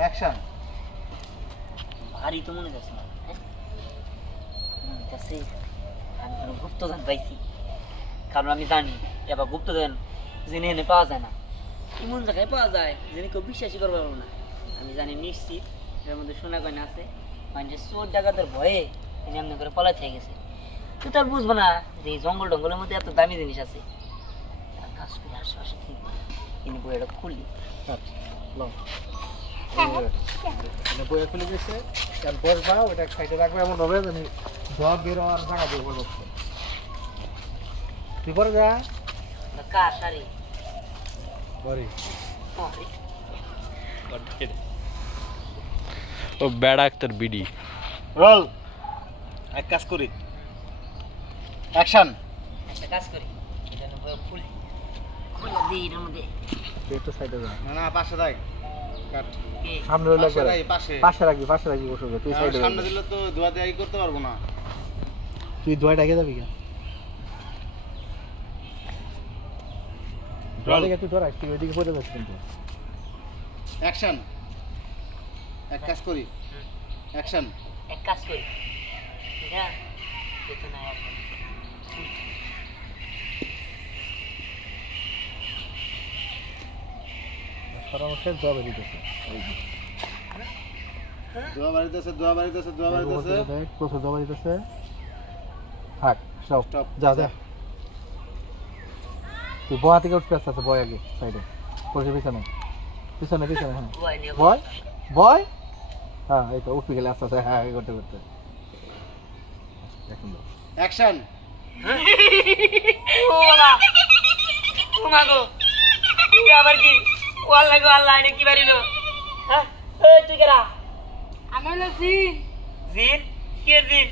Action. ভারী তো মনে যাচ্ছে না, আমি কোনো গুপ্তধন পাইছি, কারণ আমি জানি এবার গুপ্তধন জেনে এনে পাওয়া যায় না, এমন জায়গায় পাওয়া যায় জেনে কেউ বিশ্বাসই করতে পারবো না। আমি জানি নিশ্চিত এর মধ্যে সোনা গয়না আছে, মানে চোর ডাকাতের ভয়ে এমনি করে পলাই থেকে গেছে। তুই তার বুঝবো না যে এই জঙ্গল টঙ্গলের মধ্যে এত দামি জিনিস আছে। কাজ করে আশেপাশে কিন্তু বইটা খুলি বইয়ে খুলে গেছে, তার বসবা ওটা সাইডে রাখবে, এমন হবে জানি জব বেরোয়ার জায়গা দিয়ে বলবো। তুই পরে যা কার সারি পরে ও ব্যাড আক্তার বিডি রোল। এক কাজ করি, অ্যাকশন। একটা কাজ করি, খুলি খুলে দিই এর মধ্যে। একটু সাইডে যা, না না পাশে রাখ, কাট কি সামনে হইলে পাশে পাশে রাখবি, পাশে রাখবি বসে। তুই সাইডে সামনে দিলে তো ধোয়া দেয়াই করতে পারবো না। তুই ধোয়া ঢাকে যাবি কেন? ধোয়া দেখে তুই ধরাস, তুই ওইদিকে পড়ে যাচ্ছিস কিন্তু। অ্যাকশন। এক কাজ করি, অ্যাকশন। এক কাজ করি, ঠিক আছে? দেখো না এখন পরামর্শের জবাব দিতেছে, দোয়া বাড়িতেছে, দোয়া বাড়িতেছে, দোয়া বাড়িতেছে, প্রচুর দোয়া বাড়িতেছে। থাক, স্টপ, যা যা। তুই বয়া থেকে উঠতে আসতে, বয় আগে সাইডে পড়ছে, পিছনে পিছনে পিছনে। হ্যাঁ বয় বয়, হ্যাঁ এই তো উঠে গেলে আস্তে আস্তে। হ্যাঁ এই করতে করতে অ্যাকশন। ও বাবা, ও মা গো, এটা আবার কি? ও আল্লাহ গো আল্লাহ, এটা কি বাড়িলো? হ্যাঁ এই তুই কেরা? আমি হলো জিন। জিন? কি জিন?